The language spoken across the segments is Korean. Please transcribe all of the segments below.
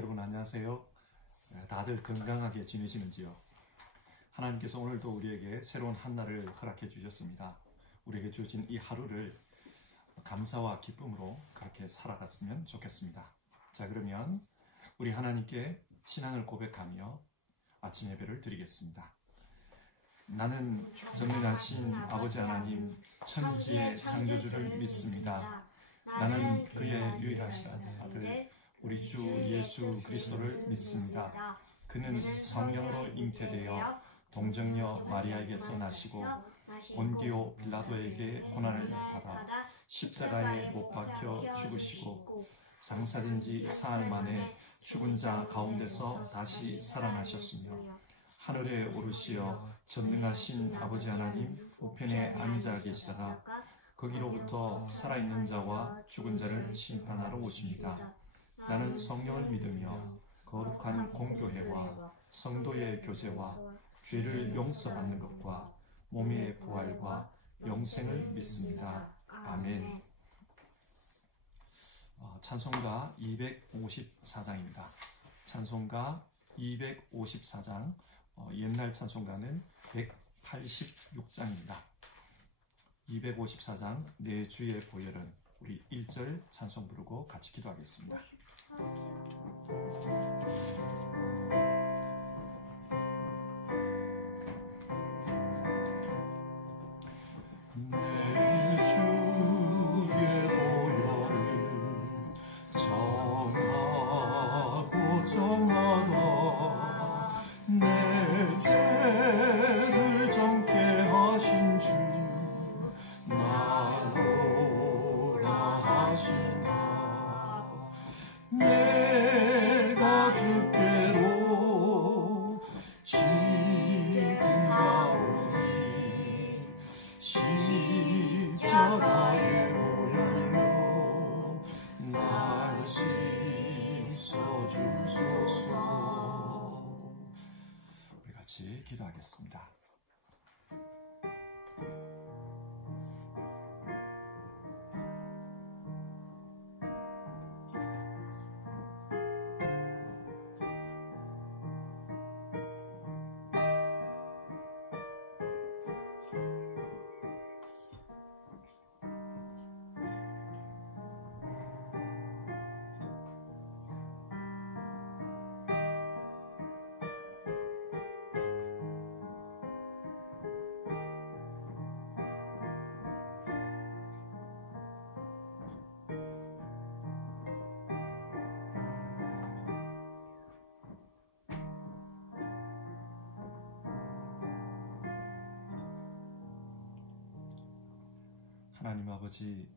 여러분 안녕하세요. 다들 건강하게 지내시는지요? 하나님께서 오늘도 우리에게 새로운 한날을 허락해 주셨습니다. 우리에게 주신 이 하루를 감사와 기쁨으로 그렇게 살아갔으면 좋겠습니다. 자, 그러면 우리 하나님께 신앙을 고백하며 아침 예배를 드리겠습니다. 나는 전능하신 아버지 하나님 천지의 창조주를 믿습니다. 나는 그의 유일하신 아들 우리 주 예수 그리스도를 믿습니다. 그는 성령으로 잉태되어 동정녀 마리아에게서 나시고 본디오 빌라도에게 고난을 받아 십자가에 못 박혀 죽으시고 장사된 지 사흘 만에 죽은 자 가운데서 다시 살아나셨으며 하늘에 오르시어 전능하신 아버지 하나님 우편에 앉아 계시다가 거기로부터 살아있는 자와 죽은 자를 심판하러 오십니다. 나는 성령을 믿으며 거룩한 공교회와 성도의 교제와 죄를 용서받는 것과 몸의 부활과 영생을 믿습니다. 아멘. 찬송가 254장입니다. 찬송가 254장, 옛날 찬송가는 186장입니다. 254장 내 주의 보혈은 우리 1절 찬송 부르고 같이 기도하겠습니다. 내 주의 보혈은 정하고 정하다 내 죄를 정케 하신 주 나로라 하신다. 내가 주께로 지금 가오니 십자가의 보혈로 날 씻어주소서. 우리 같이 기도하겠습니다. 하나님 아버지,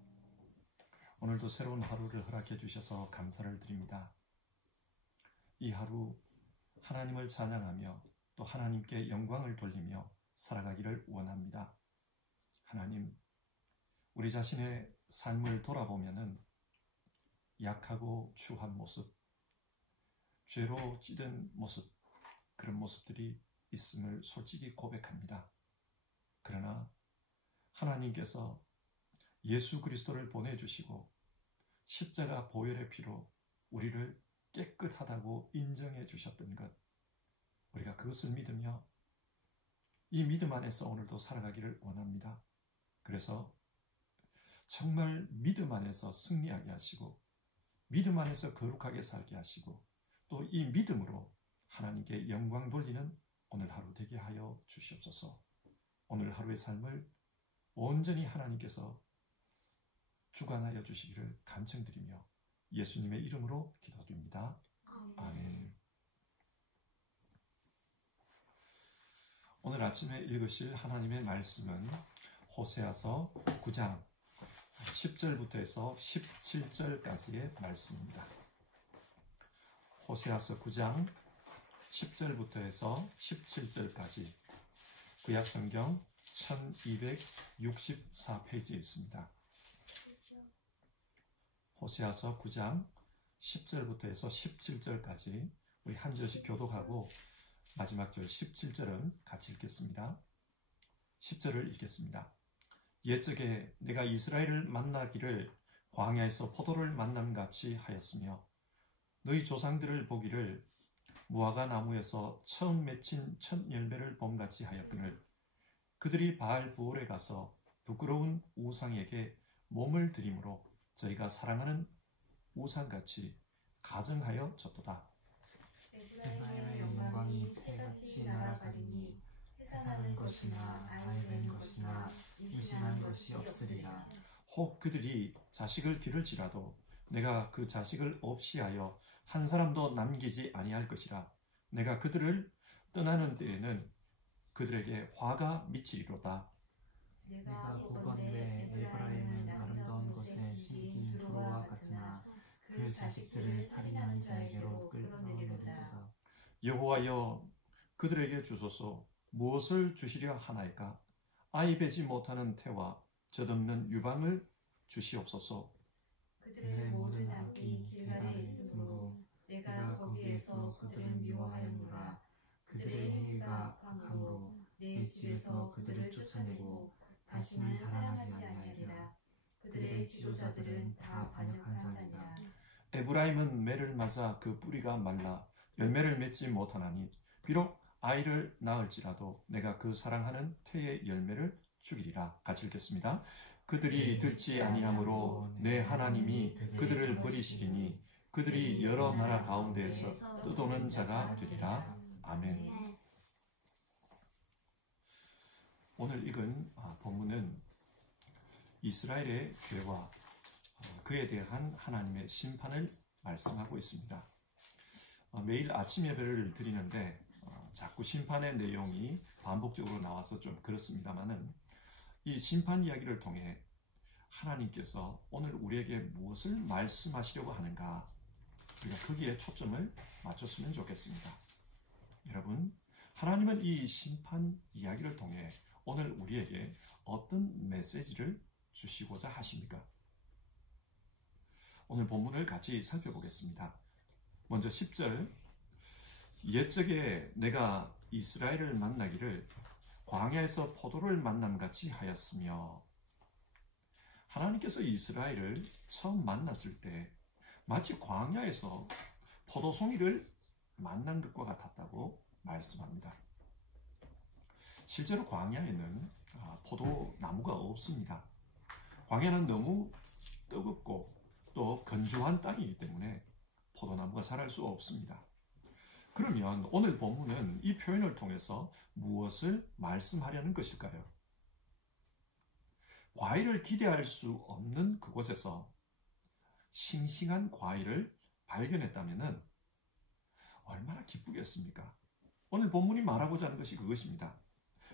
오늘도 새로운 하루를 허락해 주셔서 감사를 드립니다. 이 하루 하나님을 찬양하며 또 하나님께 영광을 돌리며 살아가기를 원합니다. 하나님, 우리 자신의 삶을 돌아보면은 약하고 추한 모습, 죄로 찌든 모습, 그런 모습들이 있음을 솔직히 고백합니다. 그러나 하나님께서 예수 그리스도를 보내주시고 십자가 보혈의 피로 우리를 깨끗하다고 인정해 주셨던 것, 우리가 그것을 믿으며 이 믿음 안에서 오늘도 살아가기를 원합니다. 그래서 정말 믿음 안에서 승리하게 하시고 믿음 안에서 거룩하게 살게 하시고 또 이 믿음으로 하나님께 영광 돌리는 오늘 하루 되게 하여 주시옵소서. 오늘 하루의 삶을 온전히 하나님께서 주관하여 주시기를 간청드리며 예수님의 이름으로 기도드립니다. 아멘. 오늘 아침에 읽으실 하나님의 말씀은 호세아서 9장 10절부터 해서 17절까지의 말씀입니다. 호세아서 9장 10절부터 해서 17절까지 구약성경 1264페이지에 있습니다. 호세아서 9장 10절부터 해서 17절까지 우리 한 절씩 교독하고 마지막 절 17절은 같이 읽겠습니다. 10절을 읽겠습니다. 옛적에 내가 이스라엘을 만나기를 광야에서 포도를 만남같이 하였으며 너희 조상들을 보기를 무화과 나무에서 처음 맺힌 첫 열매를 봄같이 하였거늘 그들이 바알 부올에 가서 부끄러운 우상에게 몸을 드림으로 저희가 사랑하는 우상같이 가증하여 졌도다. 에브라임의 영광이 새같이 날아가리니 해산하는 것이나 아이된 것이나 임신한 것이 없으리라. 혹 그들이 자식을 기를지라도 내가 그 자식을 없이 하여 한 사람도 남기지 아니할 것이라. 내가 그들을 떠나는 때에는 그들에게 화가 미치리로다. 내가 보건대 에브라임은 아름다운 곳에 심긴 두로와 같으나 그 자식들을 살인하는 자에게로 끌어내리로다. 여호와여 그들에게 주소서. 무엇을 주시려 하나이까? 아이 베지 못하는 태와 젖없는 유방을 주시옵소서. 그들의 모든 악이 길갈에 있으므로 내가 거기에서 그들을 미워하였노라. 그들의 행위가 악함으로 내 집에서 그들을 쫓아내고 다시는 사랑하지 아니하리라. 그들의 지도자들은 다 반역한 자니라. 에브라임은 매를 맞아 그 뿌리가 말라 열매를 맺지 못하나니 비록 아이를 낳을지라도 내가 그 사랑하는 태의 열매를 죽이리라. 같이 읽겠습니다. 그들이 듣지 아니하므로 내 하나님이 그들을 버리시리니 그들이 여러 나라 가운데에서 떠도는 자가 되리라. 아멘. 오늘 읽은 본문은 이스라엘의 죄와 그에 대한 하나님의 심판을 말씀하고 있습니다. 매일 아침 예배를 드리는데 자꾸 심판의 내용이 반복적으로 나와서 좀 그렇습니다만은 이 심판 이야기를 통해 하나님께서 오늘 우리에게 무엇을 말씀하시려고 하는가 우리가 거기에 초점을 맞췄으면 좋겠습니다. 여러분, 하나님은 이 심판 이야기를 통해 오늘 우리에게 어떤 메시지를 주시고자 하십니까? 오늘 본문을 같이 살펴보겠습니다. 먼저 10절, 옛적에 내가 이스라엘을 만나기를 광야에서 포도를 만남같이 하였으며, 하나님께서 이스라엘을 처음 만났을 때 마치 광야에서 포도송이를 만난 것과 같았다고 말씀합니다. 실제로 광야에는 포도나무가 없습니다. 광야는 너무 뜨겁고 또 건조한 땅이기 때문에 포도나무가 자랄 수 없습니다. 그러면 오늘 본문은 이 표현을 통해서 무엇을 말씀하려는 것일까요? 과일을 기대할 수 없는 그곳에서 싱싱한 과일을 발견했다면 얼마나 기쁘겠습니까? 오늘 본문이 말하고자 하는 것이 그것입니다.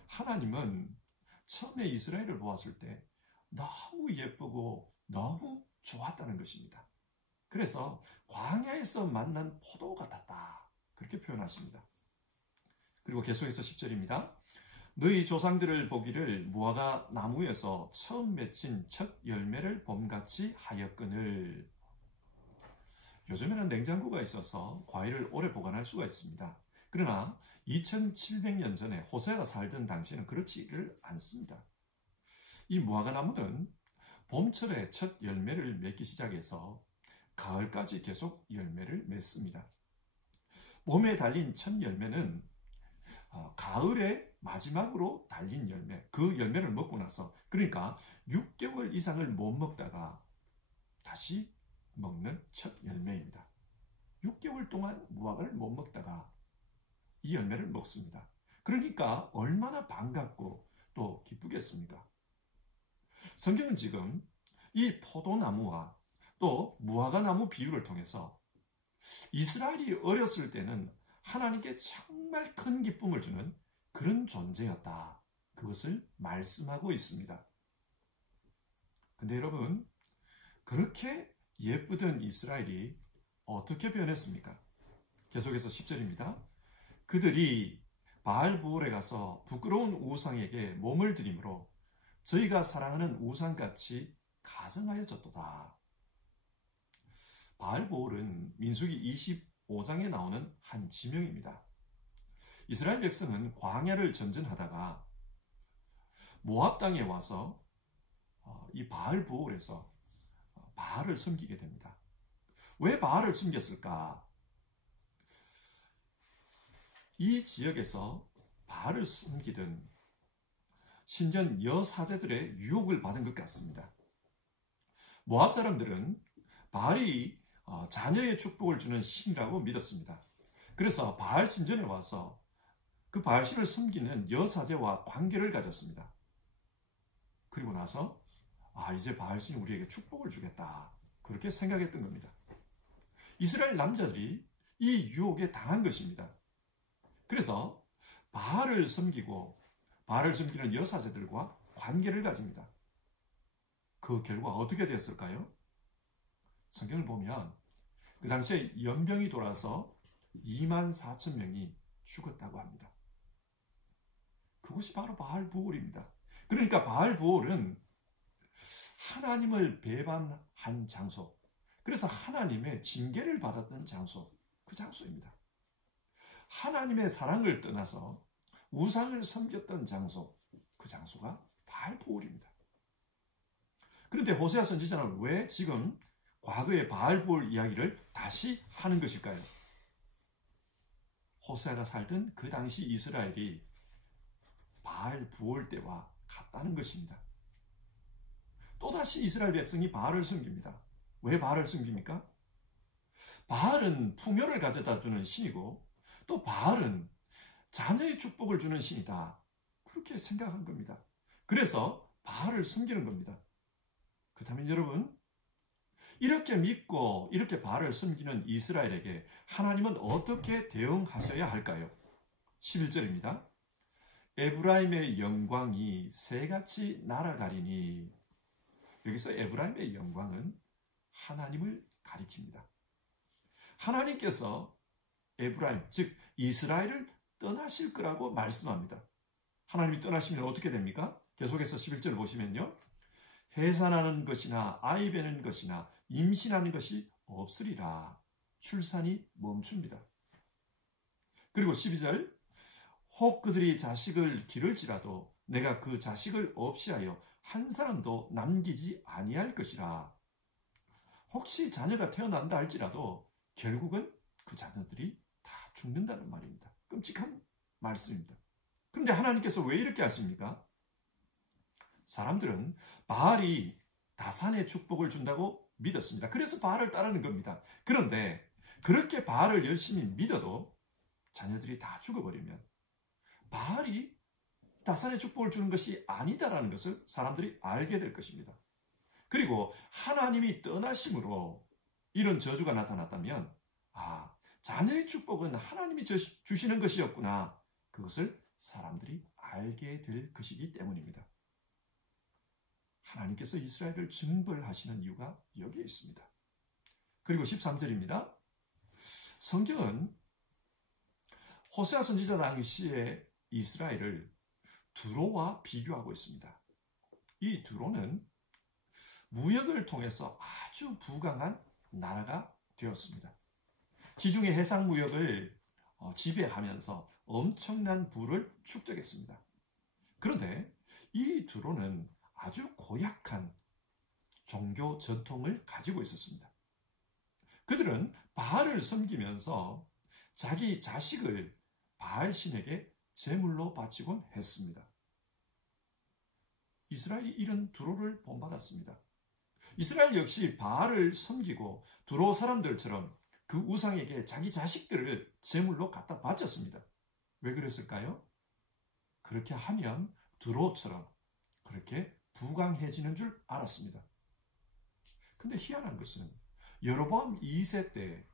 하나님은 처음에 이스라엘을 보았을 때 너무 예쁘고 너무 좋았다는 것입니다. 그래서 광야에서 만난 포도 같았다. 그렇게 표현하십니다. 그리고 계속해서 10절입니다. 너희 조상들을 보기를 무화과 나무에서 처음 맺힌 첫 열매를 봄같이 하였거늘. 요즘에는 냉장고가 있어서 과일을 오래 보관할 수가 있습니다. 그러나 2700년 전에 호세아가 살던 당시에는 그렇지를 않습니다. 이 무화과 나무는 봄철에 첫 열매를 맺기 시작해서 가을까지 계속 열매를 맺습니다. 봄에 달린 첫 열매는 가을에 마지막으로 달린 열매, 그 열매를 먹고 나서, 그러니까 6개월 이상을 못 먹다가 다시 먹는 첫 열매입니다. 6개월 동안 무화과를 못 먹다가 이 열매를 먹습니다. 그러니까 얼마나 반갑고 또 기쁘겠습니까? 성경은 지금 이 포도나무와 또 무화과 나무 비유를 통해서 이스라엘이 어렸을 때는 하나님께 정말 큰 기쁨을 주는 그런 존재였다. 그것을 말씀하고 있습니다. 근데 여러분, 그렇게 예쁘던 이스라엘이 어떻게 변했습니까? 계속해서 10절입니다. 그들이 바알부올에 가서 부끄러운 우상에게 몸을 드림으로 저희가 사랑하는 우상같이 가증하여 졌도다. 바알부올은 민수기 25장에 나오는 한 지명입니다. 이스라엘 백성은 광야를 전전하다가 모압 땅에 와서 이 바알부올에서 바알을 섬기게 됩니다. 왜 바알을 숨겼을까? 이 지역에서 바알을 숨기던 신전 여사제들의 유혹을 받은 것 같습니다. 모압 사람들은 바알이 자녀의 축복을 주는 신이라고 믿었습니다. 그래서 바알 신전에 와서 그 바알 신을 섬기는 여사제와 관계를 가졌습니다. 그리고 나서 이제 바알 신이 우리에게 축복을 주겠다, 그렇게 생각했던 겁니다. 이스라엘 남자들이 이 유혹에 당한 것입니다. 그래서 바알을 섬기고 바알을 섬기는 여사제들과 관계를 가집니다. 그 결과 어떻게 됐을까요? 성경을 보면 그 당시에 연병이 돌아서 24,000명이 죽었다고 합니다. 그것이 바로 바알부올입니다. 그러니까 바알부올은 하나님을 배반한 장소, 그래서 하나님의 징계를 받았던 장소, 그 장소입니다. 하나님의 사랑을 떠나서 우상을 섬겼던 장소, 그 장소가 바알부올입니다. 그런데 호세아 선지자는 왜 지금 과거의 바알부올 이야기를 다시 하는 것일까요? 호세아가 살던 그 당시 이스라엘이 바알부올 때와 같다는 것입니다. 또다시 이스라엘 백성이 바알을 섬깁니다. 왜 바알을 섬깁니까? 바알은 풍요를 가져다 주는 신이고, 또 바알은 자녀의 축복을 주는 신이다, 그렇게 생각한 겁니다. 그래서 바알을 섬기는 겁니다. 그렇다면 여러분, 이렇게 믿고 이렇게 바알을 섬기는 이스라엘에게 하나님은 어떻게 대응하셔야 할까요? 11절입니다. 에브라임의 영광이 새같이 날아가리니. 여기서 에브라임의 영광은 하나님을 가리킵니다. 하나님께서 에브라임, 즉 이스라엘을 떠나실 거라고 말씀합니다. 하나님이 떠나시면 어떻게 됩니까? 계속해서 11절 보시면요, 해산하는 것이나 아이 베는 것이나 임신하는 것이 없으리라. 출산이 멈춥니다. 그리고 12절, 혹 그들이 자식을 기를지라도 내가 그 자식을 없이하여 한 사람도 남기지 아니할 것이라. 혹시 자녀가 태어난다 할지라도 결국은 그 자녀들이 다 죽는다는 말입니다. 끔찍한 말씀입니다. 그런데 하나님께서 왜 이렇게 하십니까? 사람들은 바알이 다산의 축복을 준다고 믿었습니다. 그래서 바알을 따르는 겁니다. 그런데 그렇게 바알을 열심히 믿어도 자녀들이 다 죽어버리면 바알이 다산의 축복을 주는 것이 아니다라는 것을 사람들이 알게 될 것입니다. 그리고 하나님이 떠나심으로 이런 저주가 나타났다면, 자녀의 축복은 하나님이 주시는 것이었구나, 그것을 사람들이 알게 될 것이기 때문입니다. 하나님께서 이스라엘을 징벌하시는 이유가 여기에 있습니다. 그리고 13절입니다. 성경은 호세아 선지자 당시에 이스라엘을 두로와 비교하고 있습니다. 이 두로는 무역을 통해서 아주 부강한 나라가 되었습니다. 지중해 해상 무역을 지배하면서 엄청난 부를 축적했습니다. 그런데 이 두로는 아주 고약한 종교 전통을 가지고 있었습니다. 그들은 바알을 섬기면서 자기 자식을 바알 신에게 제물로 바치곤 했습니다. 이스라엘이 이런 두로를 본받았습니다. 이스라엘 역시 바알을 섬기고 두로 사람들처럼 그 우상에게 자기 자식들을 제물로 갖다 바쳤습니다. 왜 그랬을까요? 그렇게 하면 두로처럼 그렇게 부강해지는 줄 알았습니다. 근데 희한한 것은 여로보암 2세 때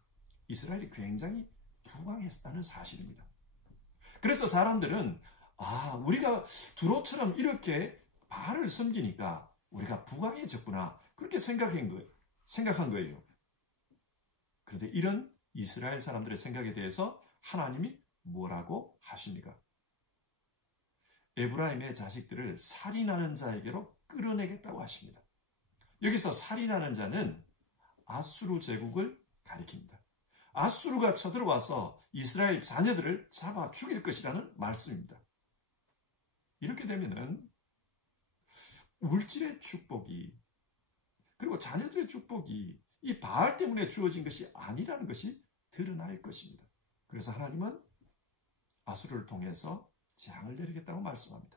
이스라엘이 굉장히 부강했다는 사실입니다. 그래서 사람들은 우리가 두로처럼 이렇게 바알을 섬기니까 우리가 부강해졌구나, 그렇게 생각한 거예요. 그런데 이런 이스라엘 사람들의 생각에 대해서 하나님이 뭐라고 하십니까? 에브라임의 자식들을 살인하는 자에게로 끌어내겠다고 하십니다. 여기서 살인하는 자는 아수르 제국을 가리킵니다. 아수르가 쳐들어와서 이스라엘 자녀들을 잡아 죽일 것이라는 말씀입니다. 이렇게 되면은 물질의 축복이, 그리고 자녀들의 축복이 이 바알 때문에 주어진 것이 아니라는 것이 드러날 것입니다. 그래서 하나님은 아수르를 통해서 재앙을 내리겠다고 말씀합니다.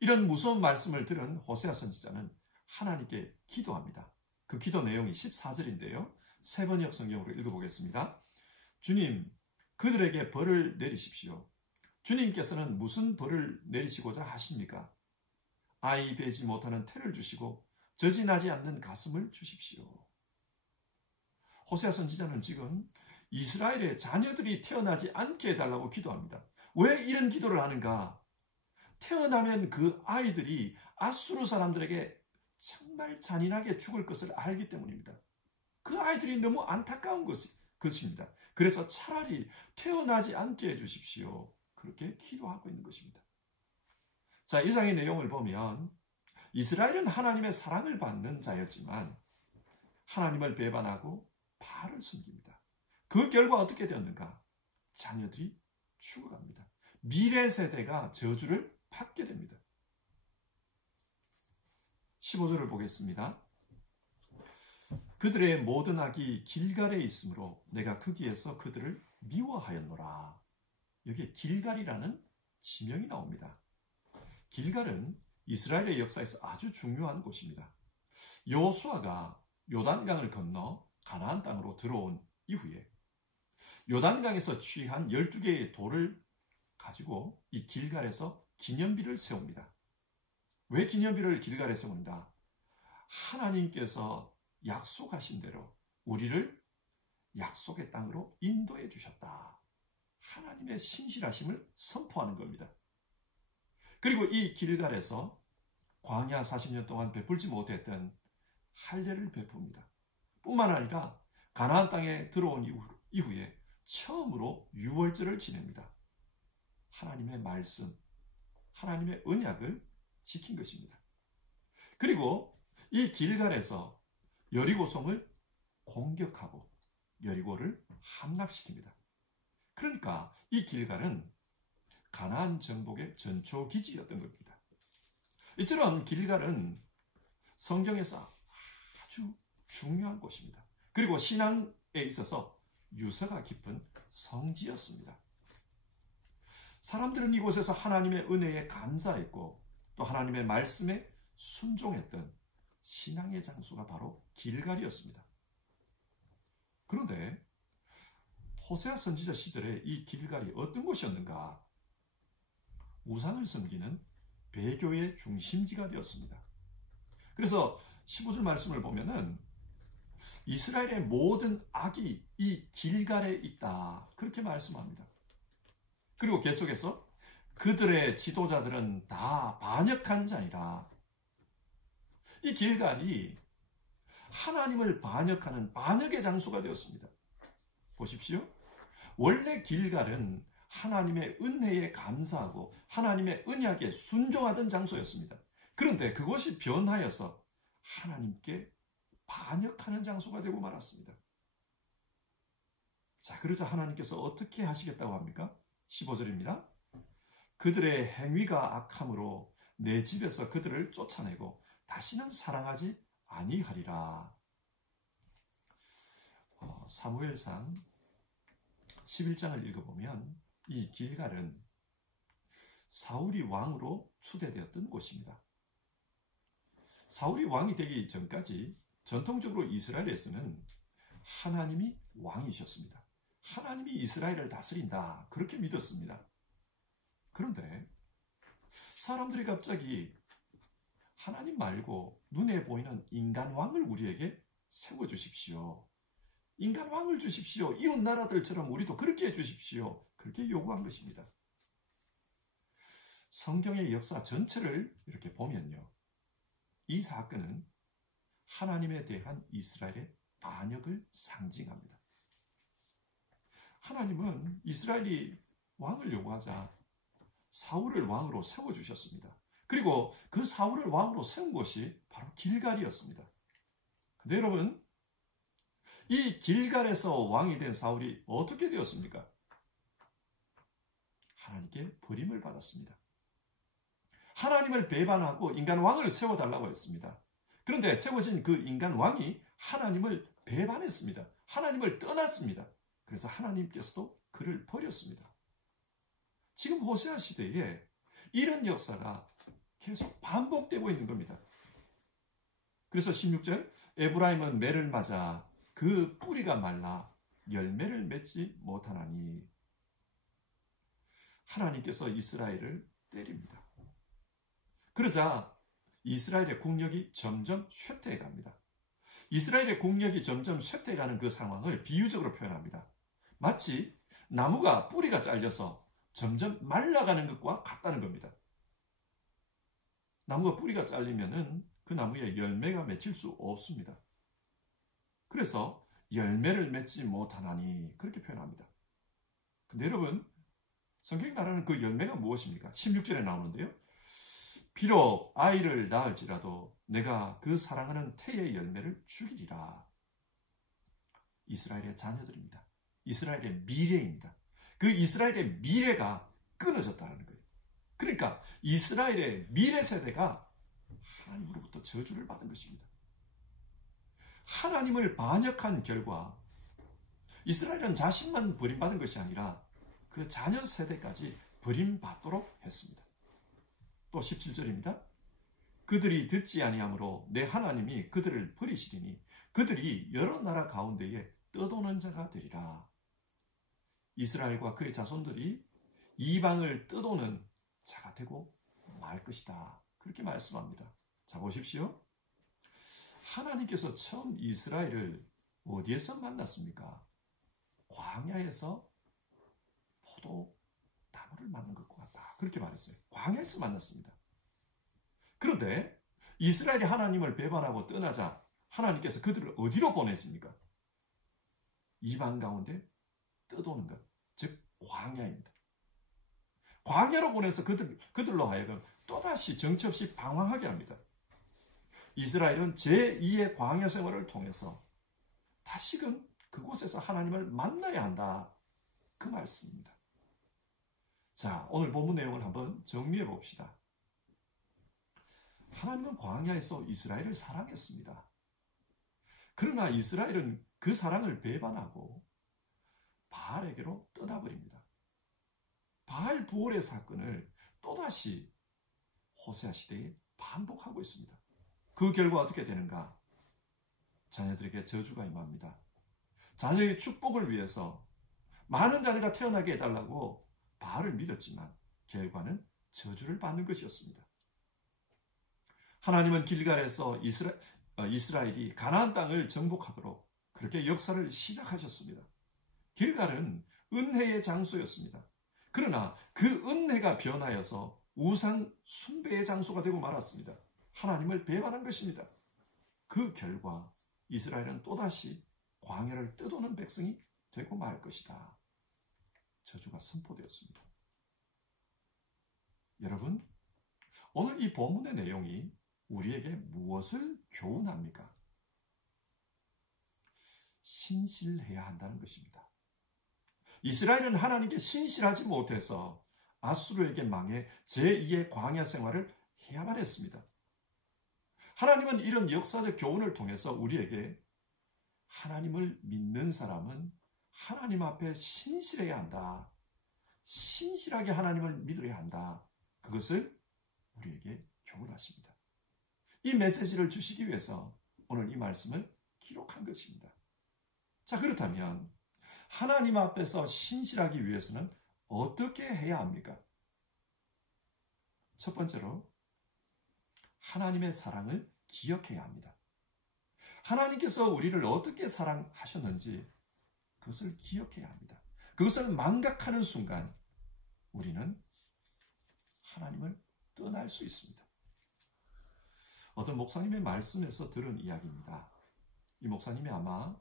이런 무서운 말씀을 들은 호세아 선지자는 하나님께 기도합니다. 그 기도 내용이 14절인데요. 세 번역 성경으로 읽어보겠습니다. 주님, 그들에게 벌을 내리십시오. 주님께서는 무슨 벌을 내리시고자 하십니까? 아이 베지 못하는 태를 주시고 저지나지 않는 가슴을 주십시오. 호세아 선지자는 지금 이스라엘의 자녀들이 태어나지 않게 해달라고 기도합니다. 왜 이런 기도를 하는가? 태어나면 그 아이들이 아수르 사람들에게 정말 잔인하게 죽을 것을 알기 때문입니다. 그 아이들이 너무 안타까운 것입니다. 그래서 차라리 태어나지 않게 해주십시오. 그렇게 기도하고 있는 것입니다. 자, 이상의 내용을 보면 이스라엘은 하나님의 사랑을 받는 자였지만 하나님을 배반하고 바알을 섬깁니다. 그 결과 어떻게 되었는가? 자녀들이 죽어갑니다. 미래 세대가 저주를 받게 됩니다. 15절을 보겠습니다. 그들의 모든 악이 길갈에 있으므로 내가 거기에서 그들을 미워하였노라. 여기에 길갈이라는 지명이 나옵니다. 길갈은 이스라엘의 역사에서 아주 중요한 곳입니다. 여호수아가 요단강을 건너 가나안 땅으로 들어온 이후에 요단강에서 취한 12개의 돌을 가지고 이 길갈에서 기념비를 세웁니다. 왜 기념비를 길갈에 세운다? 하나님께서 약속하신 대로 우리를 약속의 땅으로 인도해 주셨다. 하나님의 신실하심을 선포하는 겁니다. 그리고 이 길갈에서 광야 40년 동안 베풀지 못했던 할례를 베풉니다. 뿐만 아니라 가나안 땅에 들어온 이후에 처음으로 유월절을 지냅니다. 하나님의 말씀, 하나님의 언약을 지킨 것입니다. 그리고 이 길갈에서 여리고성을 공격하고 여리고를 함락시킵니다. 그러니까 이 길갈은 가나안 정복의 전초기지였던 겁니다. 이처럼 길갈은 성경에서 아주 중요한 곳입니다. 그리고 신앙에 있어서 유서가 깊은 성지였습니다. 사람들은 이곳에서 하나님의 은혜에 감사했고 또 하나님의 말씀에 순종했던 신앙의 장소가 바로 길갈이었습니다. 그런데 호세아 선지자 시절에 이 길갈이 어떤 곳이었는가? 우상을 섬기는 배교의 중심지가 되었습니다. 그래서 15절 말씀을 보면은 이스라엘의 모든 악이 이 길갈에 있다. 그렇게 말씀합니다. 그리고 계속해서 그들의 지도자들은 다 반역한 자니라. 이 길갈이 하나님을 반역하는 반역의 장소가 되었습니다. 보십시오. 원래 길갈은 하나님의 은혜에 감사하고 하나님의 언약에 순종하던 장소였습니다. 그런데 그것이 변하여서 하나님께 반역하는 장소가 되고 말았습니다. 자, 그러자 하나님께서 어떻게 하시겠다고 합니까? 15절입니다. 그들의 행위가 악함으로 내 집에서 그들을 쫓아내고 다시는 사랑하지 아니하리라. 사무엘상 11장을 읽어보면 이 길갈은 사울이 왕으로 추대되었던 곳입니다. 사울이 왕이 되기 전까지 전통적으로 이스라엘에서는 하나님이 왕이셨습니다. 하나님이 이스라엘을 다스린다. 그렇게 믿었습니다. 그런데 사람들이 갑자기 하나님 말고 눈에 보이는 인간 왕을 우리에게 세워주십시오. 인간 왕을 주십시오. 이웃 나라들처럼 우리도 그렇게 해주십시오. 그렇게 요구한 것입니다. 성경의 역사 전체를 이렇게 보면요. 이 사건은 하나님에 대한 이스라엘의 반역을 상징합니다. 하나님은 이스라엘이 왕을 요구하자 사울을 왕으로 세워주셨습니다. 그리고 그 사울을 왕으로 세운 곳이 바로 길갈이었습니다. 근데 여러분, 이 길갈에서 왕이 된 사울이 어떻게 되었습니까? 하나님께 버림을 받았습니다. 하나님을 배반하고 인간 왕을 세워달라고 했습니다. 그런데 세워진 그 인간 왕이 하나님을 배반했습니다. 하나님을 떠났습니다. 그래서 하나님께서도 그를 버렸습니다. 지금 호세아 시대에 이런 역사가 계속 반복되고 있는 겁니다. 그래서 16절, 에브라임은 매를 맞아 그 뿌리가 말라 열매를 맺지 못하나니. 하나님께서 이스라엘을 때립니다. 그러자 이스라엘의 국력이 점점 쇠퇴해 갑니다. 이스라엘의 국력이 점점 쇠퇴해 가는 그 상황을 비유적으로 표현합니다. 마치 나무가 뿌리가 잘려서 점점 말라가는 것과 같다는 겁니다. 나무가 뿌리가 잘리면은 그 나무에 열매가 맺힐 수 없습니다. 그래서 열매를 맺지 못하나니 그렇게 표현합니다. 근데 여러분, 성경이 말하는 그 열매가 무엇입니까? 16절에 나오는데요. 비록 아이를 낳을지라도 내가 그 사랑하는 태의 열매를 죽이리라. 이스라엘의 자녀들입니다. 이스라엘의 미래입니다. 그 이스라엘의 미래가 끊어졌다는 거예요. 그러니까 이스라엘의 미래 세대가 하나님으로부터 저주를 받은 것입니다. 하나님을 반역한 결과 이스라엘은 자신만 버림받은 것이 아니라 그 자녀 세대까지 버림받도록 했습니다. 또 17절입니다. 그들이 듣지 아니하므로 내 하나님이 그들을 버리시리니 그들이 여러 나라 가운데에 떠도는 자가 되리라. 이스라엘과 그의 자손들이 이방을 떠도는 자가 되고 말 것이다. 그렇게 말씀합니다. 자, 보십시오. 하나님께서 처음 이스라엘을 어디에서 만났습니까? 광야에서 포도나무를 만난 것과 같다. 그렇게 말했어요. 광야에서 만났습니다. 그런데 이스라엘이 하나님을 배반하고 떠나자 하나님께서 그들을 어디로 보냈습니까? 이방 가운데 떠도는 것, 즉 광야입니다. 광야로 보내서 그들로 하여금 또다시 정처 없이 방황하게 합니다. 이스라엘은 제2의 광야 생활을 통해서 다시금 그곳에서 하나님을 만나야 한다. 그 말씀입니다. 자, 오늘 본문 내용을 한번 정리해 봅시다. 하나님은 광야에서 이스라엘을 사랑했습니다. 그러나 이스라엘은 그 사랑을 배반하고 바알에게로 떠나버립니다. 바알 부올의 사건을 또다시 호세아 시대에 반복하고 있습니다. 그 결과 어떻게 되는가? 자녀들에게 저주가 임합니다. 자녀의 축복을 위해서 많은 자녀가 태어나게 해달라고 바알을 믿었지만 결과는 저주를 받는 것이었습니다. 하나님은 길갈에서 이스라엘이 가나안 땅을 정복하도록 그렇게 역사를 시작하셨습니다. 길갈은 은혜의 장소였습니다. 그러나 그 은혜가 변하여서 우상 숭배의 장소가 되고 말았습니다. 하나님을 배반한 것입니다. 그 결과 이스라엘은 또다시 광야를 떠도는 백성이 되고 말 것이다. 저주가 선포되었습니다. 여러분, 오늘 이 본문의 내용이 우리에게 무엇을 교훈합니까? 신실해야 한다는 것입니다. 이스라엘은 하나님께 신실하지 못해서 아수르에게 망해 제2의 광야 생활을 해야만 했습니다. 하나님은 이런 역사적 교훈을 통해서 우리에게 하나님을 믿는 사람은 하나님 앞에 신실해야 한다. 신실하게 하나님을 믿어야 한다. 그것을 우리에게 교훈하십니다. 이 메시지를 주시기 위해서 오늘 이 말씀을 기록한 것입니다. 자, 그렇다면 하나님 앞에서 신실하기 위해서는 어떻게 해야 합니까? 첫 번째로 하나님의 사랑을 기억해야 합니다. 하나님께서 우리를 어떻게 사랑하셨는지 그것을 기억해야 합니다. 그것을 망각하는 순간 우리는 하나님을 떠날 수 있습니다. 어떤 목사님의 말씀에서 들은 이야기입니다. 이 목사님이 아마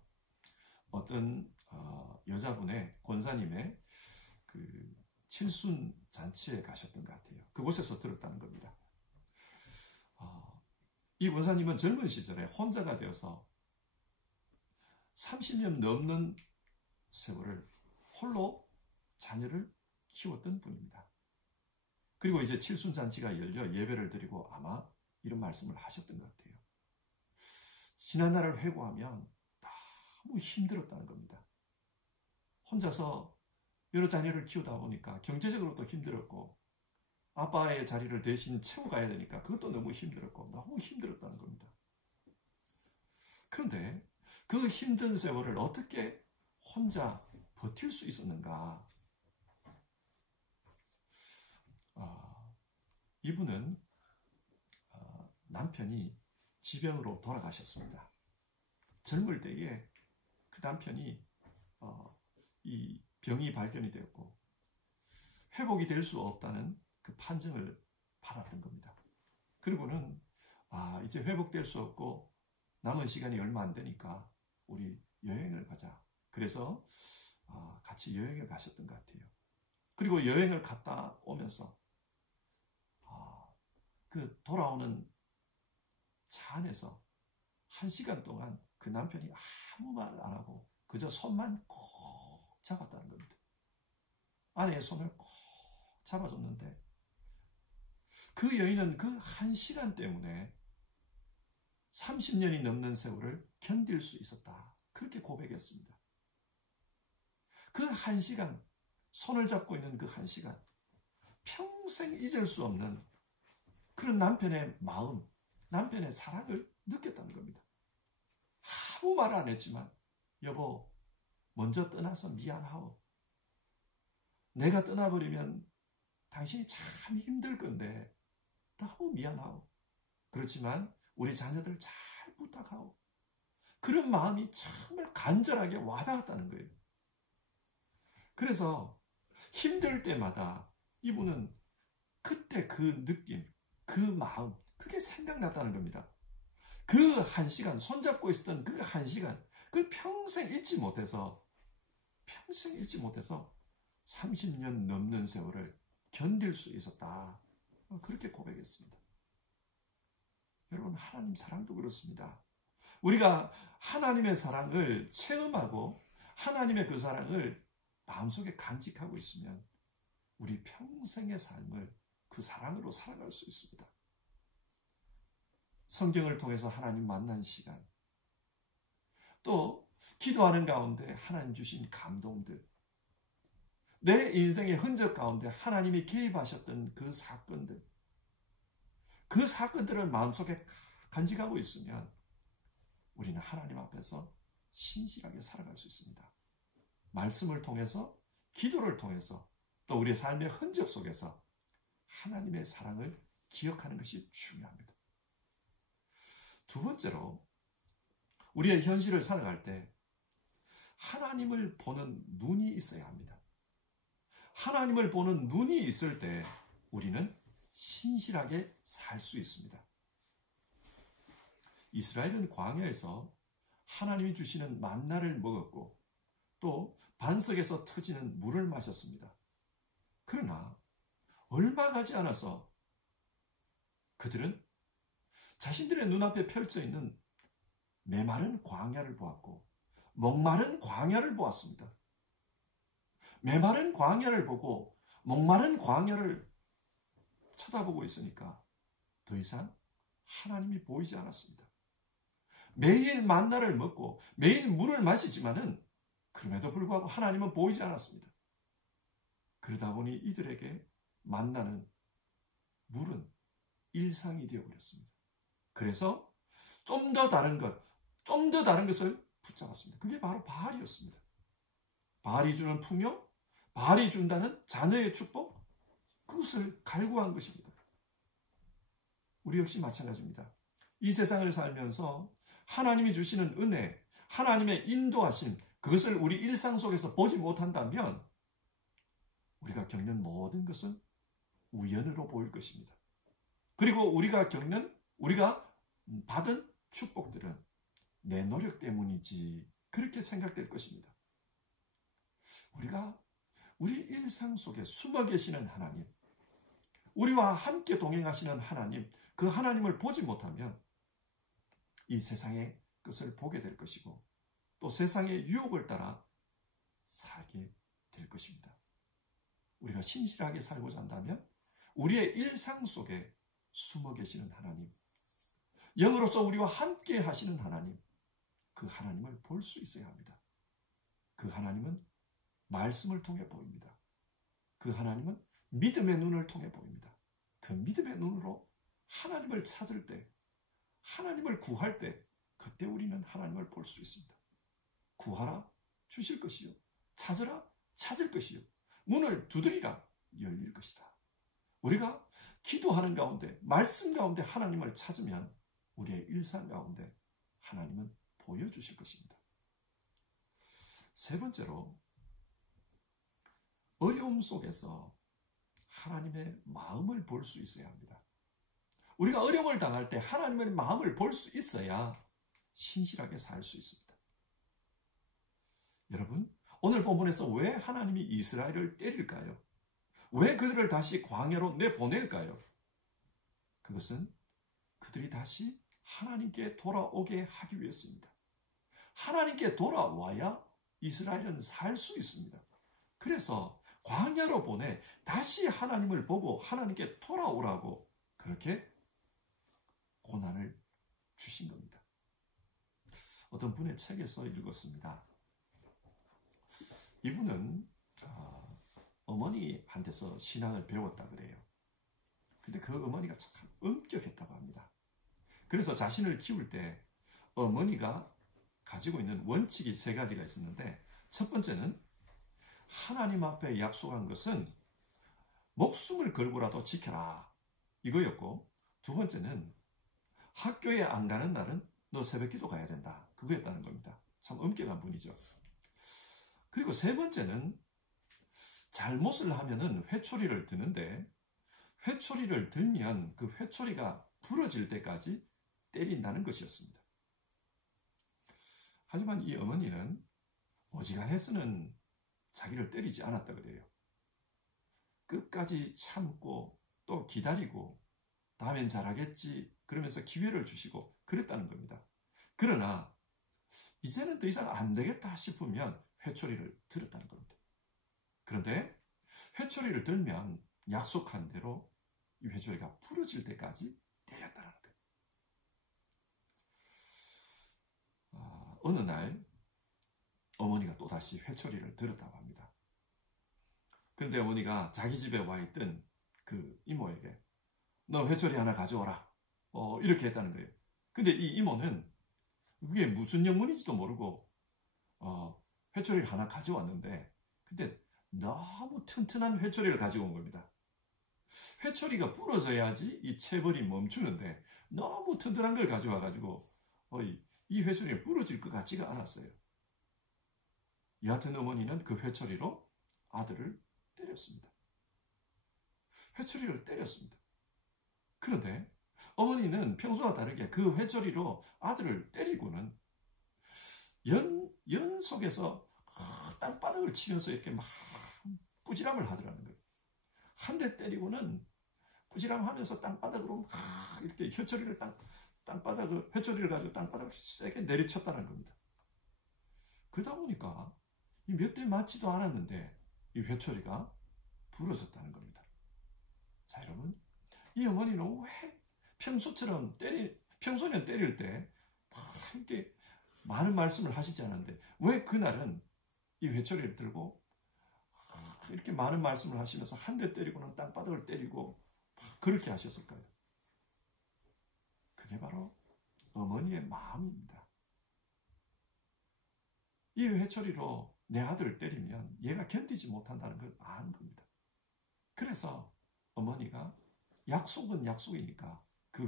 어떤 여자분의 권사님의 그 칠순 잔치에 가셨던 것 같아요. 그곳에서 들었다는 겁니다. 이 권사님은 젊은 시절에 혼자가 되어서 30년 넘는 세월을 홀로 자녀를 키웠던 분입니다. 그리고 이제 칠순잔치가 열려 예배를 드리고 아마 이런 말씀을 하셨던 것 같아요. 지난 날을 회고하면 너무 힘들었다는 겁니다. 혼자서 여러 자녀를 키우다 보니까 경제적으로도 힘들었고 아빠의 자리를 대신 채워가야 되니까 그것도 너무 힘들었고 너무 힘들었다는 겁니다. 그런데 그 힘든 세월을 어떻게 혼자 버틸 수 있었는가? 이분은 남편이 지병으로 돌아가셨습니다. 젊을 때에 그 남편이 이 병이 발견이 되었고 회복이 될 수 없다는 그 판정을 받았던 겁니다. 그리고는 이제 회복될 수 없고 남은 시간이 얼마 안 되니까 우리 여행을 가자. 그래서 같이 여행을 가셨던 것 같아요. 그리고 여행을 갔다 오면서 그 돌아오는 차 안에서 1시간 동안 그 남편이 아무 말 안 하고 그저 손만 꼭 잡았다는 겁니다. 아내의 손을 꼭 잡아줬는데 그 여인은 그 1시간 때문에 30년이 넘는 세월을 견딜 수 있었다. 그렇게 고백했습니다. 그 1시간, 손을 잡고 있는 그 1시간, 평생 잊을 수 없는 그런 남편의 마음, 남편의 사랑을 느꼈다는 겁니다. 아무 말 안 했지만 여보, 먼저 떠나서 미안하오. 내가 떠나버리면 당신이 참 힘들 건데 너무 미안하오. 그렇지만 우리 자녀들 잘 부탁하오. 그런 마음이 정말 간절하게 와닿았다는 거예요. 그래서 힘들 때마다 이분은 그때 그 느낌, 그 마음, 그게 생각났다는 겁니다. 그 1시간, 손잡고 있었던 그 1시간, 그걸 평생 잊지 못해서 30년 넘는 세월을 견딜 수 있었다. 그렇게 고백했습니다. 여러분, 하나님 사랑도 그렇습니다. 우리가 하나님의 사랑을 체험하고 하나님의 그 사랑을 마음속에 간직하고 있으면 우리 평생의 삶을 그 사랑으로 살아갈 수 있습니다. 성경을 통해서 하나님 만난 시간, 또 기도하는 가운데 하나님 주신 감동들, 내 인생의 흔적 가운데 하나님이 개입하셨던 그 사건들, 그 사건들을 마음속에 간직하고 있으면 우리는 하나님 앞에서 신실하게 살아갈 수 있습니다. 말씀을 통해서, 기도를 통해서, 또 우리의 삶의 흔적 속에서 하나님의 사랑을 기억하는 것이 중요합니다. 두 번째로, 우리의 현실을 살아갈 때 하나님을 보는 눈이 있어야 합니다. 하나님을 보는 눈이 있을 때 우리는 신실하게 살 수 있습니다. 이스라엘은 광야에서 하나님이 주시는 만나를 먹었고 또 반석에서 터지는 물을 마셨습니다. 그러나 얼마 가지 않아서 그들은 자신들의 눈앞에 펼쳐 있는 메마른 광야를 보았고 목마른 광야를 보았습니다. 메마른 광야를 보고 목마른 광야를 쳐다보고 있으니까 더 이상 하나님이 보이지 않았습니다. 매일 만나를 먹고 매일 물을 마시지만은 그럼에도 불구하고 하나님은 보이지 않았습니다. 그러다 보니 이들에게 만나는 물은 일상이 되어버렸습니다. 그래서 좀 더 다른 것을 붙잡았습니다. 그게 바로 바알이었습니다. 바알이 주는 풍요, 바알이 준다는 자녀의 축복, 그것을 갈구한 것입니다. 우리 역시 마찬가지입니다. 이 세상을 살면서 하나님이 주시는 은혜, 하나님의 인도하심, 그것을 우리 일상 속에서 보지 못한다면 우리가 겪는 모든 것은 우연으로 보일 것입니다. 그리고 우리가 받은 축복들은 내 노력 때문이지 그렇게 생각될 것입니다. 우리가 우리 일상 속에 숨어 계시는 하나님, 우리와 함께 동행하시는 하나님, 그 하나님을 보지 못하면 이 세상의 것을 보게 될 것이고 또 세상의 유혹을 따라 살게 될 것입니다. 우리가 신실하게 살고자 한다면 우리의 일상 속에 숨어 계시는 하나님, 영으로서 우리와 함께 하시는 하나님, 그 하나님을 볼 수 있어야 합니다. 그 하나님은 말씀을 통해 보입니다. 그 하나님은 믿음의 눈을 통해 보입니다. 그 믿음의 눈으로 하나님을 찾을 때, 하나님을 구할 때, 그때 우리는 하나님을 볼 수 있습니다. 구하라 주실 것이요, 찾으라 찾을 것이요, 문을 두드리라 열릴 것이다. 우리가 기도하는 가운데, 말씀 가운데 하나님을 찾으면 우리의 일상 가운데 하나님은 보여주실 것입니다. 세 번째로, 어려움 속에서 하나님의 마음을 볼 수 있어야 합니다. 우리가 어려움을 당할 때 하나님의 마음을 볼 수 있어야 신실하게 살 수 있습니다. 여러분, 오늘 본문에서 왜 하나님이 이스라엘을 때릴까요? 왜 그들을 다시 광야로 내보낼까요? 그것은 그들이 다시 하나님께 돌아오게 하기 위해서입니다. 하나님께 돌아와야 이스라엘은 살 수 있습니다. 그래서 광야로 보내 다시 하나님을 보고 하나님께 돌아오라고 그렇게 고난을 주신 겁니다. 어떤 분의 책에서 읽었습니다. 이분은 어머니한테서 신앙을 배웠다 그래요. 근데 그 어머니가 참 엄격했다고 합니다. 그래서 자신을 키울 때 어머니가 가지고 있는 원칙이 세 가지가 있었는데, 첫 번째는 하나님 앞에 약속한 것은 목숨을 걸고라도 지켜라, 이거였고, 두 번째는 학교에 안 가는 날은 너 새벽기도 가야 된다, 그거였다는 겁니다. 참 엄격한 분이죠. 그리고 세 번째는 잘못을 하면은 회초리를 드는데, 회초리를 들면 그 회초리가 부러질 때까지 때린다는 것이었습니다. 하지만 이 어머니는 어지간해서는 자기를 때리지 않았다 그래요. 끝까지 참고 또 기다리고 다음엔 잘하겠지 그러면서 기회를 주시고 그랬다는 겁니다. 그러나 이제는 더 이상 안 되겠다 싶으면 회초리를 들었다는 겁니다. 그런데 회초리를 들면 약속한 대로 이 회초리가 부러질 때까지 때렸다는 거예요. 어느 날 어머니가 또다시 회초리를 들었다고 합니다. 그런데 어머니가 자기 집에 와 있던 그 이모에게 너 회초리 하나 가져오라, 이렇게 했다는 거예요. 근데 이 이모는 그게 무슨 영문인지도 모르고 회초리를 하나 가져왔는데, 근데 너무 튼튼한 회초리를 가지고 온 겁니다. 회초리가 부러져야지 이 체벌이 멈추는데 너무 튼튼한 걸 가져와가지고 이 회초리가 부러질 것 같지가 않았어요. 여하튼 어머니는 그 회초리로 아들을 때렸습니다. 회초리를 때렸습니다. 그런데 어머니는 평소와 다르게 그 회초리로 아들을 때리고는 연 속에서 땅바닥을 치면서 이렇게 막 꾸지람을 하더라는 거예요. 한 대 때리고는 꾸지람하면서 땅바닥으로 막 이렇게 회초리를 회초리를 가지고 땅바닥을 세게 내리쳤다는 겁니다. 그러다 보니까 몇 대 맞지도 않았는데 이 회초리가 부러졌다는 겁니다. 자, 여러분, 이 어머니는 왜 평소는 때릴 때 이렇게 많은 말씀을 하시지 않았는데 왜 그날은 이 회초리를 들고 이렇게 많은 말씀을 하시면서 한 대 때리고는 땅바닥을 때리고 그렇게 하셨을까요? 그게 바로 어머니의 마음입니다. 이 회초리로 내 아들을 때리면 얘가 견디지 못한다는 걸 아는 겁니다. 그래서 어머니가 약속은 약속이니까 그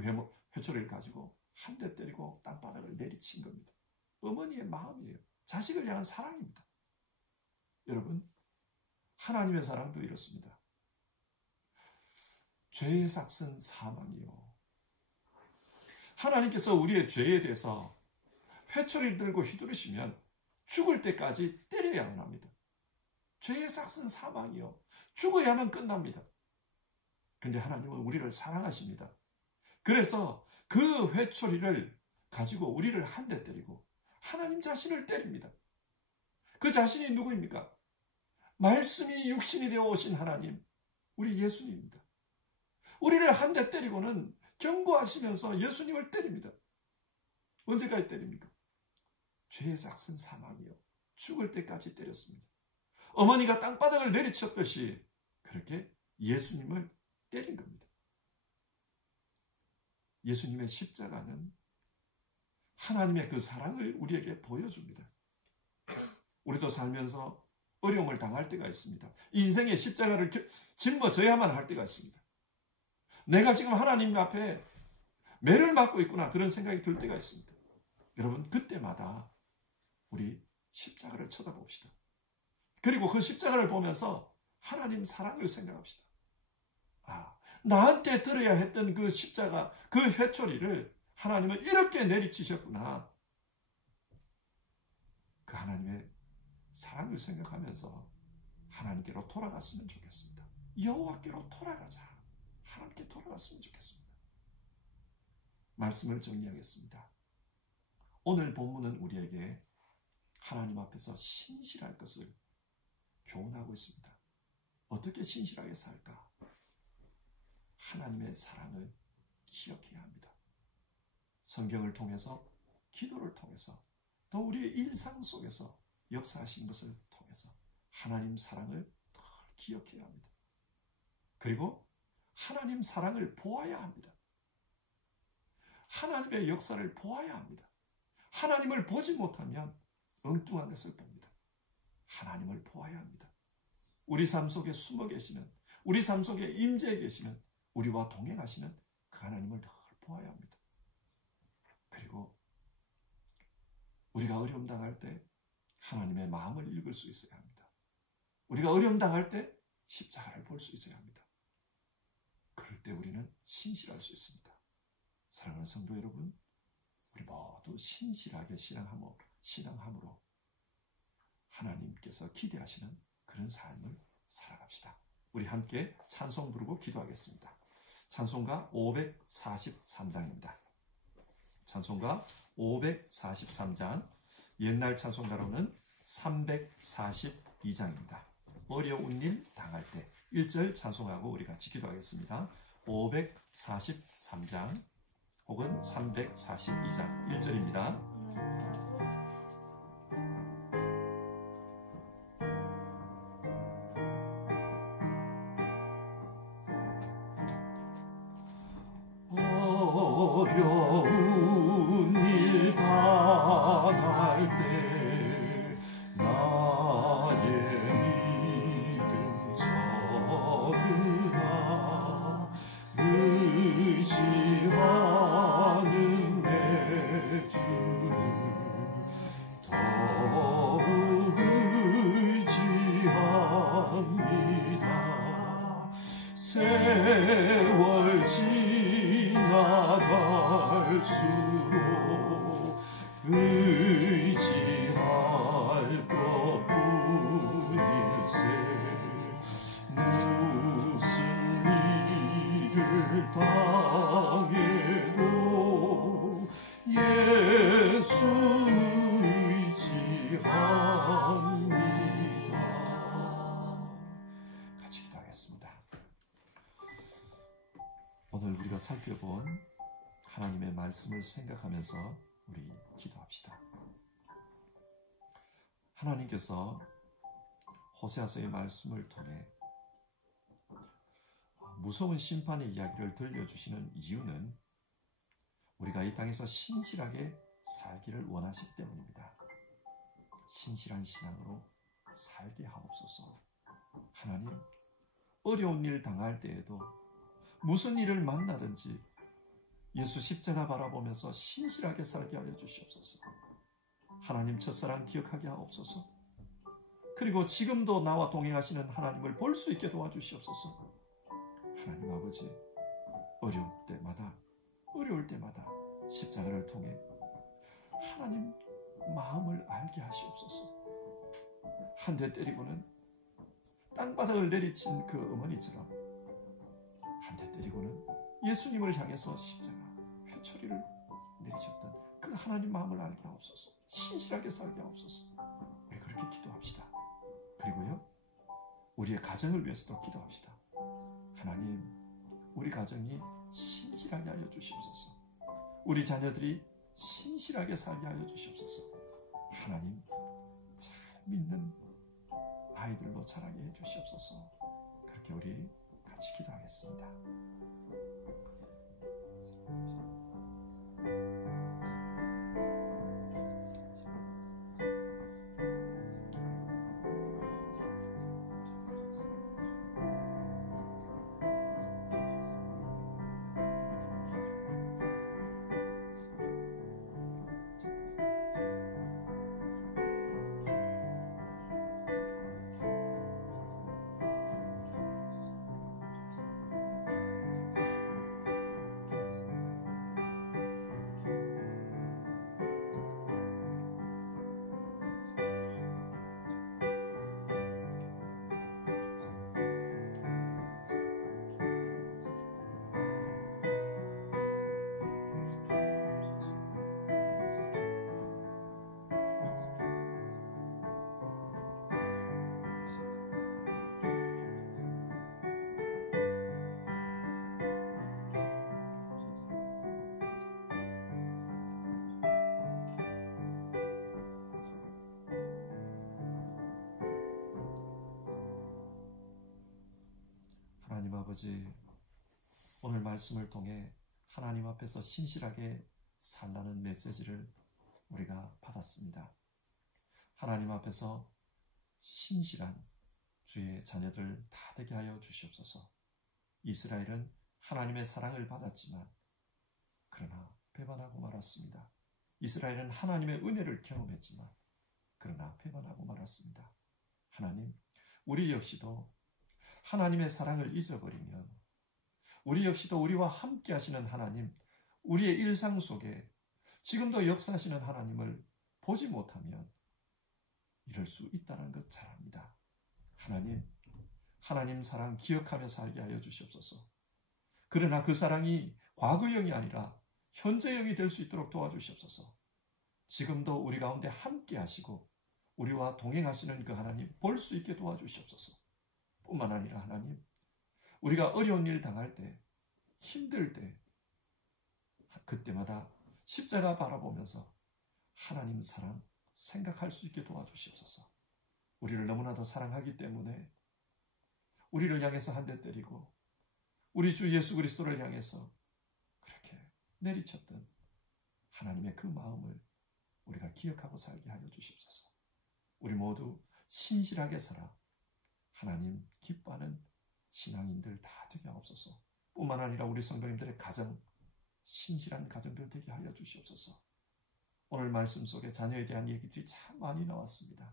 회초리를 가지고 한 대 때리고 땅바닥을 내리친 겁니다. 어머니의 마음이에요. 자식을 향한 사랑입니다. 여러분, 하나님의 사랑도 이렇습니다. 죄의 삭은 사망이요. 하나님께서 우리의 죄에 대해서 회초리를 들고 휘두르시면 죽을 때까지 때려야만 합니다. 죄의 삭은 사망이요. 죽어야만 끝납니다. 근데 하나님은 우리를 사랑하십니다. 그래서 그 회초리를 가지고 우리를 한 대 때리고 하나님 자신을 때립니다. 그 자신이 누구입니까? 말씀이 육신이 되어 오신 하나님, 우리 예수님입니다. 우리를 한 대 때리고는 경고하시면서 예수님을 때립니다. 언제까지 때립니까? 죄의 삭슨 사망이요. 죽을 때까지 때렸습니다. 어머니가 땅바닥을 내리쳤듯이 그렇게 예수님을 때린 겁니다. 예수님의 십자가는 하나님의 그 사랑을 우리에게 보여줍니다. 우리도 살면서 어려움을 당할 때가 있습니다. 인생의 십자가를 짊어져야만 할 때가 있습니다. 내가 지금 하나님 앞에 매를 맞고 있구나, 그런 생각이 들 때가 있습니다. 여러분, 그때마다 우리 십자가를 쳐다봅시다. 그리고 그 십자가를 보면서 하나님 사랑을 생각합시다. 나한테 들어야 했던 그 십자가, 그 회초리를 하나님은 이렇게 내리치셨구나. 그 하나님의 사랑을 생각하면서 하나님께로 돌아갔으면 좋겠습니다. 여호와께로 돌아가자. 하나님께 돌아갔으면 좋겠습니다. 말씀을 정리하겠습니다. 오늘 본문은 우리에게 하나님 앞에서 신실할 것을 교훈하고 있습니다. 어떻게 신실하게 살까? 하나님의 사랑을 기억해야 합니다. 성경을 통해서, 기도를 통해서, 또 우리의 일상 속에서 역사하신 것을 통해서 하나님 사랑을 늘 기억해야 합니다. 그리고 하나님 사랑을 보아야 합니다. 하나님의 역사를 보아야 합니다. 하나님을 보지 못하면 엉뚱한 것을 봅니다. 하나님을 보아야 합니다. 우리 삶 속에 숨어 계시는, 우리 삶 속에 임재해 계시는, 우리와 동행하시는 그 하나님을 늘 보아야 합니다. 그리고 우리가 어려움 당할 때 하나님의 마음을 읽을 수 있어야 합니다. 우리가 어려움 당할 때 십자가를 볼 수 있어야 합니다. 그럴 때 우리는 신실할 수 있습니다. 사랑하는 성도 여러분, 우리 모두 신실하게 신앙함으로 하나님께서 기대하시는 그런 삶을 살아갑시다. 우리 함께 찬송 부르고 기도하겠습니다. 찬송가 543장입니다. 찬송가 543장, 옛날 찬송가로는 342장입니다. 어려운 일 당할 때 1절 찬송하고 우리 같이 기도하겠습니다. 543장 혹은 342장 1절입니다. 어려운 일 당할 때 나의 믿음 적으나 의지하는 내 주를 더욱 의지합니다. 세월 지나갈수록 의지할 것뿐일세. 무슨 일을 당해도 예수 의지합니다. 같이 기도하겠습니다. 오늘 우리가 살펴본 하나님의 말씀을 생각하면서 우리 기도합시다. 하나님께서 호세아서의 말씀을 통해 무서운 심판의 이야기를 들려주시는 이유는 우리가 이 땅에서 신실하게 살기를 원하시기 때문입니다. 신실한 신앙으로 살게 하옵소서. 하나님, 어려운 일 당할 때에도 무슨 일을 만나든지 예수 십자가 바라보면서 신실하게 살게 하여 주시옵소서. 하나님 첫사랑 기억하게 하옵소서. 그리고 지금도 나와 동행하시는 하나님을 볼 수 있게 도와주시옵소서. 하나님 아버지, 어려울 때마다 십자가를 통해 하나님 마음을 알게 하시옵소서. 한 대 때리고는 땅바닥을 내리친 그 어머니처럼 한 대 때리고는 예수님을 향해서 십자가 회초리를 내리셨던 그 하나님 마음을 알게 하옵소서. 신실하게 살게 하옵소서. 우리 그렇게 기도합시다. 그리고요, 우리의 가정을 위해서도 기도합시다. 하나님, 우리 가정이 신실하게 하여 주시옵소서. 우리 자녀들이 신실하게 살게 하여 주시옵소서. 하나님, 잘 믿는 아이들로 자라게 해 주시옵소서. 그렇게 우리 같이 기도하겠습니다. 하나님 아버지, 오늘 말씀을 통해 하나님 앞에서 신실하게 살라는 메시지를 우리가 받았습니다. 하나님 앞에서 신실한 주의 자녀들 다 되게 하여 주시옵소서. 이스라엘은 하나님의 사랑을 받았지만 그러나 배반하고 말았습니다. 이스라엘은 하나님의 은혜를 경험했지만 그러나 배반하고 말았습니다. 하나님, 우리 역시도 하나님의 사랑을 잊어버리면, 우리 역시도 우리와 함께 하시는 하나님, 우리의 일상 속에 지금도 역사하시는 하나님을 보지 못하면 이럴 수 있다는 것 잘 압니다. 하나님 사랑 기억하며 살게 하여 주시옵소서. 그러나 그 사랑이 과거형이 아니라 현재형이 될 수 있도록 도와주시옵소서. 지금도 우리 가운데 함께 하시고 우리와 동행하시는 그 하나님 볼 수 있게 도와주시옵소서. 뿐만 아니라 하나님, 우리가 어려운 일 당할 때, 힘들 때, 그때마다 십자가 바라보면서 하나님 사랑 생각할 수 있게 도와주시옵소서. 우리를 너무나도 사랑하기 때문에 우리를 향해서 한 대 때리고 우리 주 예수 그리스도를 향해서 그렇게 내리쳤던 하나님의 그 마음을 우리가 기억하고 살게 하여 주시옵소서. 우리 모두 신실하게 살아 하나님 기뻐하는 신앙인들 다 되게 하옵소서. 뿐만 아니라 우리 성도님들의 가정, 신실한 가정들 되게 하여 주시옵소서. 오늘 말씀 속에 자녀에 대한 얘기들이 참 많이 나왔습니다.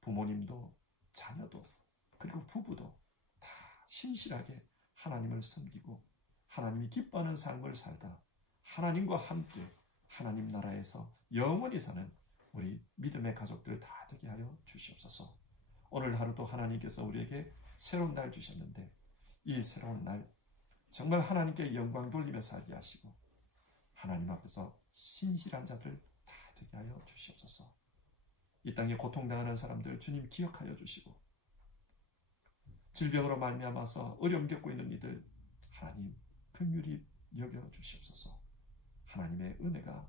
부모님도 자녀도 그리고 부부도 다 신실하게 하나님을 섬기고 하나님이 기뻐하는 삶을 살다 하나님과 함께 하나님 나라에서 영원히 사는 우리 믿음의 가족들 다 되게 하여 주시옵소서. 오늘 하루도 하나님께서 우리에게 새로운 날 주셨는데 이 새로운 날 정말 하나님께 영광 돌리며 살게 하시고 하나님 앞에서 신실한 자들 다 되게 하여 주시옵소서. 이 땅에 고통당하는 사람들 주님 기억하여 주시고 질병으로 말미암아서 어려움 겪고 있는 이들 하나님 긍휼히 여겨 주시옵소서. 하나님의 은혜가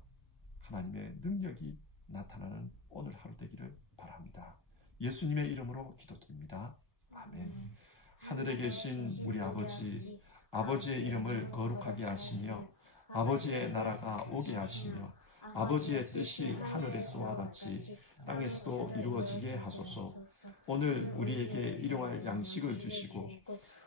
하나님의 능력이 나타나는 오늘 하루 되기를 바랍니다. 예수님의 이름으로 기도드립니다. 아멘. 하늘에 계신 우리 아버지, 아버지의 이름을 거룩하게 하시며 아버지의 나라가 오게 하시며 아버지의 뜻이 하늘에서와 같이 땅에서도 이루어지게 하소서. 오늘 우리에게 일용할 양식을 주시고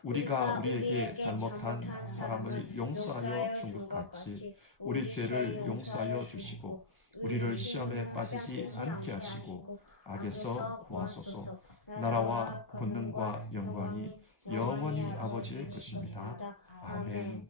우리가 우리에게 잘못한 사람을 용서하여 준 것 같이 우리 죄를 용서하여 주시고 우리를 시험에 빠지지 않게 하시고 악에서 구하소서. 나라와 권능과 영광이 영원히 아버지의 것입니다. 아멘.